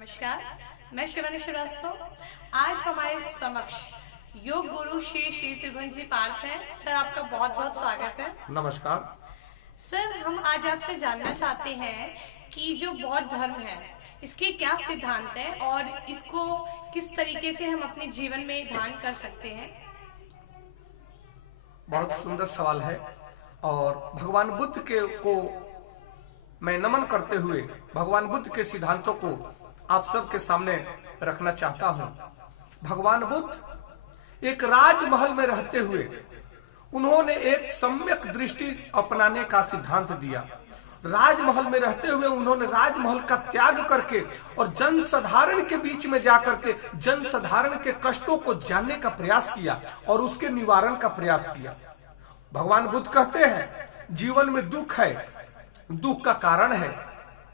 नमस्कार, मैं शिवानी श्रीवास्तव। आज हमारे समक्ष योग गुरु श्री श्री त्रिभुवन जी पार्थ हैं। सर, आपका बहुत बहुत स्वागत है। नमस्कार सर, हम आज आपसे जानना चाहते हैं कि जो बौद्ध धर्म है इसके क्या सिद्धांत हैं और इसको किस तरीके से हम अपने जीवन में धारण कर सकते हैं। बहुत सुंदर सवाल है और भगवान बुद्ध को मैं नमन करते हुए भगवान बुद्ध के सिद्धांतों को आप सबके सामने रखना चाहता हूं। भगवान बुद्ध एक राजमहल में रहते हुए उन्होंने एक सम्यक दृष्टि अपनाने का सिद्धांत दिया। राजमहल में रहते हुए उन्होंने राजमहल का त्याग करके और जनसाधारण के बीच में जाकर के जनसाधारण के कष्टों को जानने का प्रयास किया और उसके निवारण का प्रयास किया। भगवान बुद्ध कहते हैं जीवन में दुख है, दुख का कारण है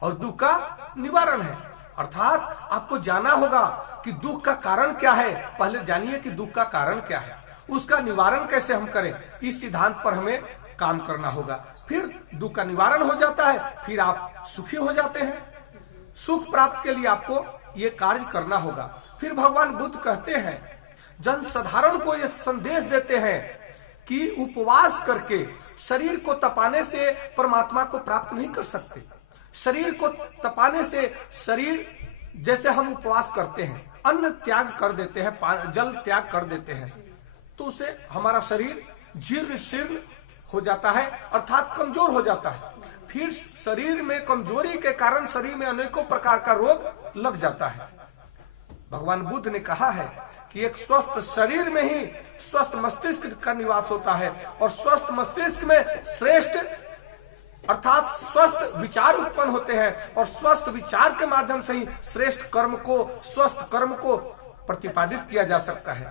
और दुख का निवारण है। अर्थात आपको जाना होगा कि दुख का कारण क्या है। पहले जानिए कि दुख का कारण क्या है, उसका निवारण कैसे हम करें। इस सिद्धांत पर हमें काम करना होगा। फिर दुख का निवारण हो जाता है, फिर आप सुखी हो जाते हैं। सुख प्राप्त के लिए आपको ये कार्य करना होगा। फिर भगवान बुद्ध कहते हैं, जनसाधारण को ये संदेश देते हैं कि उपवास करके शरीर को तपाने से परमात्मा को प्राप्त नहीं कर सकते। शरीर को तपाने से शरीर, जैसे हम उपवास करते हैं, अन्न त्याग कर देते हैं, जल त्याग कर देते हैं, तो उसे हमारा शरीर जीर्ण शीर्ण हो जाता है, अर्थात कमजोर हो जाता है। फिर शरीर में कमजोरी के कारण शरीर में अनेकों प्रकार का रोग लग जाता है। भगवान बुद्ध ने कहा है कि एक स्वस्थ शरीर में ही स्वस्थ मस्तिष्क का निवास होता है और स्वस्थ मस्तिष्क में श्रेष्ठ अर्थात स्वस्थ विचार उत्पन्न होते हैं और स्वस्थ विचार के माध्यम से ही श्रेष्ठ कर्म को, स्वस्थ कर्म को प्रतिपादित किया जा सकता है।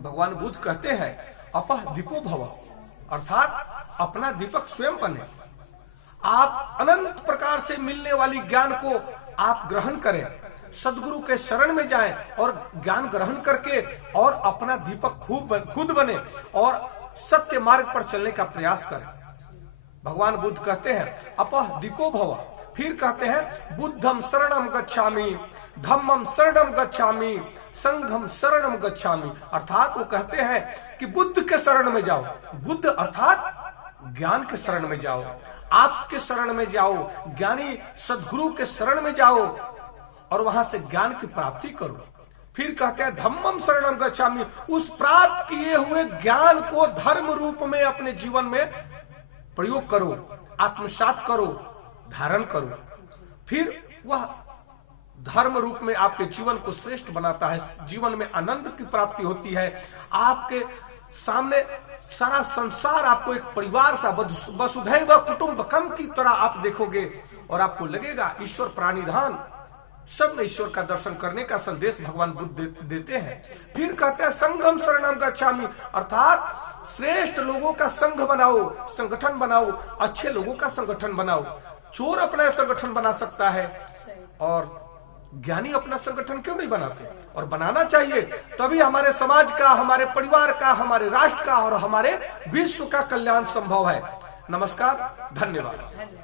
भगवान बुद्ध कहते हैं अपह दीपो भव, अर्थात अपना दीपक स्वयं बने। आप अनंत प्रकार से मिलने वाली ज्ञान को आप ग्रहण करें, सदगुरु के शरण में जाएं और ज्ञान ग्रहण करके और अपना दीपक खुद बने और सत्य मार्ग पर चलने का प्रयास करें। भगवान बुद्ध कहते हैं अपह दीपो भव। फिर कहते हैं बुद्धम शरणम गच्छामि, धम्मम शरणम गच्छामि, संघम शरणम गच्छामि। अर्थात वो कहते हैं कि बुद्ध के शरण में जाओ। बुद्ध अर्थात ज्ञान के शरण में जाओ, आपके शरण में जाओ, ज्ञानी सदगुरु के शरण में जाओ और वहां से ज्ञान की प्राप्ति करो। फिर कहते हैं धम्मम शरणम गच्छामि, उस प्राप्त किए हुए ज्ञान को धर्म रूप में अपने जीवन में प्रयोग करो, आत्मसात करो, धारण करो। फिर वह धर्म रूप में आपके जीवन को श्रेष्ठ बनाता है, जीवन में आनंद की प्राप्ति होती है। आपके सामने सारा संसार आपको एक परिवार सा, वसुधैव कुटुंबकम की तरह आप देखोगे और आपको लगेगा ईश्वर प्राणिधान, सब में ईश्वर का दर्शन करने का संदेश भगवान बुद्ध देते हैं। फिर कहते हैं संघम शरणम गच्छामि, अर्थात श्रेष्ठ लोगों का संघ बनाओ, संगठन बनाओ, अच्छे लोगों का संगठन बनाओ। चोर अपना संगठन बना सकता है और ज्ञानी अपना संगठन क्यों नहीं बनाते, और बनाना चाहिए। तभी हमारे समाज का, हमारे परिवार का, हमारे राष्ट्र का और हमारे विश्व का कल्याण संभव है। नमस्कार, धन्यवाद।